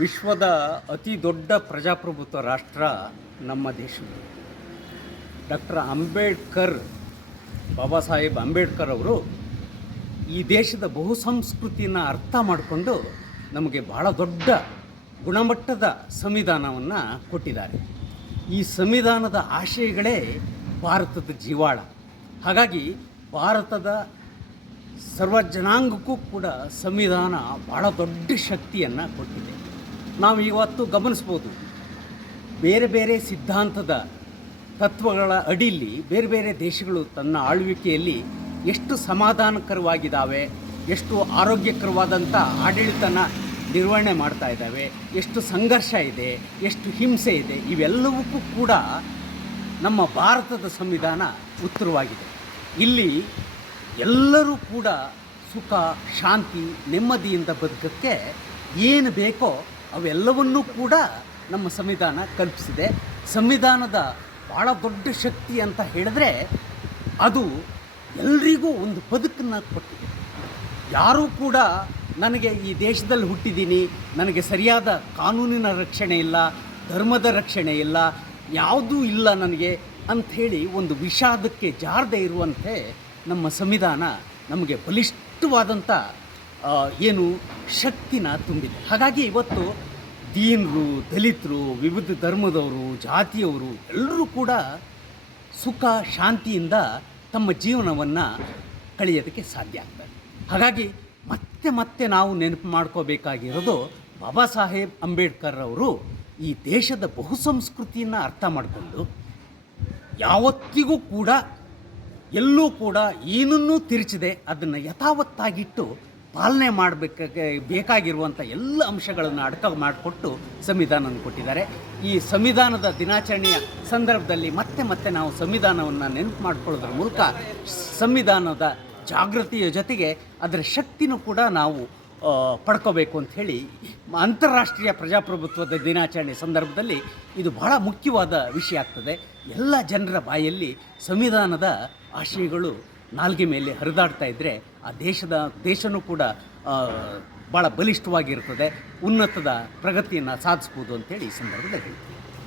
ವಿಶ್ವದ ಅತಿ ದೊಡ್ಡ ಪ್ರಜಾಪ್ರಭುತ್ವ ರಾಷ್ಟ್ರ ನಮ್ಮ ದೇಶ. ಡಾಕ್ಟರ್ ಅಂಬೇಡ್ಕರ್, ಬಾಬಾ ಸಾಹೇಬ್ ಅಂಬೇಡ್ಕರ್ ಅವರು ಈ ದೇಶದ ಬಹುಸಂಸ್ಕೃತಿಯನ್ನು ಅರ್ಥ ಮಾಡಿಕೊಂಡು ನಮಗೆ ಬಹಳ ದೊಡ್ಡ ಗುಣಮಟ್ಟದ ಸಂವಿಧಾನವನ್ನು ಕೊಟ್ಟಿದ್ದಾರೆ. ಈ ಸಂವಿಧಾನದ ಆಶಯಗಳೇ ಭಾರತದ ಜೀವಾಳ. ಹಾಗಾಗಿ ಭಾರತದ ಸರ್ವ ಜನಾಂಗಕ್ಕೂ ಕೂಡ ಸಂವಿಧಾನ ಭಾಳ ದೊಡ್ಡ ಶಕ್ತಿಯನ್ನು ಕೊಟ್ಟಿದೆ. ನಾವು ಇವತ್ತು ಗಮನಿಸ್ಬೋದು, ಬೇರೆ ಬೇರೆ ಸಿದ್ಧಾಂತದ ತತ್ವಗಳ ಅಡಿಯಲ್ಲಿ ಬೇರೆ ಬೇರೆ ದೇಶಗಳು ತನ್ನ ಆಳ್ವಿಕೆಯಲ್ಲಿ ಎಷ್ಟು ಸಮಾಧಾನಕರವಾಗಿದ್ದಾವೆ, ಎಷ್ಟು ಆರೋಗ್ಯಕರವಾದಂಥ ಆಡಳಿತನ ನಿರ್ವಹಣೆ ಮಾಡ್ತಾ ಇದ್ದಾವೆ, ಎಷ್ಟು ಸಂಘರ್ಷ ಇದೆ, ಎಷ್ಟು ಹಿಂಸೆ ಇದೆ, ಇವೆಲ್ಲವಕ್ಕೂ ಕೂಡ ನಮ್ಮ ಭಾರತದ ಸಂವಿಧಾನ ಉತ್ತರವಾಗಿದೆ. ಇಲ್ಲಿ ಎಲ್ಲರೂ ಕೂಡ ಸುಖ, ಶಾಂತಿ, ನೆಮ್ಮದಿಯಿಂದ ಬದುಕಕ್ಕೆ ಏನು ಬೇಕೋ ಅವೆಲ್ಲವನ್ನೂ ಕೂಡ ನಮ್ಮ ಸಂವಿಧಾನ ಕಲ್ಪಿಸಿದೆ. ಸಂವಿಧಾನದ ಭಾಳ ದೊಡ್ಡ ಶಕ್ತಿ ಅಂತ ಹೇಳಿದ್ರೆ ಅದು ಎಲ್ರಿಗೂ ಒಂದು ಬದುಕನ್ನು ಕೊಟ್ಟಿದೆ. ಯಾರೂ ಕೂಡ ನನಗೆ ಈ ದೇಶದಲ್ಲಿ ಹುಟ್ಟಿದ್ದೀನಿ, ನನಗೆ ಸರಿಯಾದ ಕಾನೂನಿನ ರಕ್ಷಣೆ ಇಲ್ಲ, ಧರ್ಮದ ರಕ್ಷಣೆ ಇಲ್ಲ, ಯಾವುದೂ ಇಲ್ಲ ನನಗೆ ಅಂಥೇಳಿ ಒಂದು ವಿಷಾದಕ್ಕೆ ಜಾರದೇ ಇರುವಂತೆ ನಮ್ಮ ಸಂವಿಧಾನ ನಮಗೆ ಬಲಿಷ್ಠವಾದಂಥ ಏನು ಶಕ್ತಿನ ತುಂಬಿದೆ. ಹಾಗಾಗಿ ಇವತ್ತು ದೀನರು, ದಲಿತರು, ವಿವಿಧ ಧರ್ಮದವರು, ಜಾತಿಯವರು ಎಲ್ಲರೂ ಕೂಡ ಸುಖ ಶಾಂತಿಯಿಂದ ತಮ್ಮ ಜೀವನವನ್ನು ಕಳೆಯೋದಕ್ಕೆ ಸಾಧ್ಯ ಆಗ್ತದೆ. ಹಾಗಾಗಿ ಮತ್ತೆ ಮತ್ತೆ ನಾವು ನೆನಪು ಮಾಡ್ಕೋಬೇಕಾಗಿರೋದು, ಬಾಬಾ ಸಾಹೇಬ್ ಅಂಬೇಡ್ಕರ್ ಅವರು ಈ ದೇಶದ ಬಹುಸಂಸ್ಕೃತಿಯನ್ನು ಅರ್ಥ ಮಾಡಿಕೊಂಡು ಯಾವತ್ತಿಗೂ ಕೂಡ ಎಲ್ಲೂ ಕೂಡ ಏನನ್ನೂ ತಿರುಚದೆ ಅದನ್ನು ಯಥಾವತ್ತಾಗಿಟ್ಟು ಪಾಲನೆ ಬೇಕಾಗಿರುವಂಥ ಎಲ್ಲ ಅಂಶಗಳನ್ನು ಅಡಕ ಮಾಡಿಕೊಟ್ಟು ಸಂವಿಧಾನವನ್ನು ಕೊಟ್ಟಿದ್ದಾರೆ. ಈ ಸಂವಿಧಾನದ ದಿನಾಚರಣೆಯ ಸಂದರ್ಭದಲ್ಲಿ ಮತ್ತೆ ಮತ್ತೆ ನಾವು ಸಂವಿಧಾನವನ್ನು ನೆನಪು ಮಾಡಿಕೊಳ್ಳೋದ್ರ ಮೂಲಕ ಸಂವಿಧಾನದ ಜಾಗೃತಿಯ ಜೊತೆಗೆ ಅದರ ಶಕ್ತಿನೂ ಕೂಡ ನಾವು ಪಡ್ಕೋಬೇಕು ಅಂಥೇಳಿ ಅಂತಾರಾಷ್ಟ್ರೀಯ ಪ್ರಜಾಪ್ರಭುತ್ವದ ದಿನಾಚರಣೆ ಸಂದರ್ಭದಲ್ಲಿ ಇದು ಬಹಳ ಮುಖ್ಯವಾದ ವಿಷಯ ಆಗ್ತದೆ. ಎಲ್ಲ ಜನರ ಬಾಯಲ್ಲಿ ಸಂವಿಧಾನದ ಆಶಯಗಳು ನಾಲ್ಗೆ ಮೇಲೆ ಹರಿದಾಡ್ತಾ ಇದ್ದರೆ ಆ ದೇಶನೂ ಕೂಡ ಭಾಳ ಬಲಿಷ್ಠವಾಗಿರ್ತದೆ, ಉನ್ನತದ ಪ್ರಗತಿಯನ್ನು ಸಾಧಿಸ್ಬೋದು ಅಂತೇಳಿ ಈ ಸಂದರ್ಭದಲ್ಲಿ ಹೇಳ್ತೀನಿ.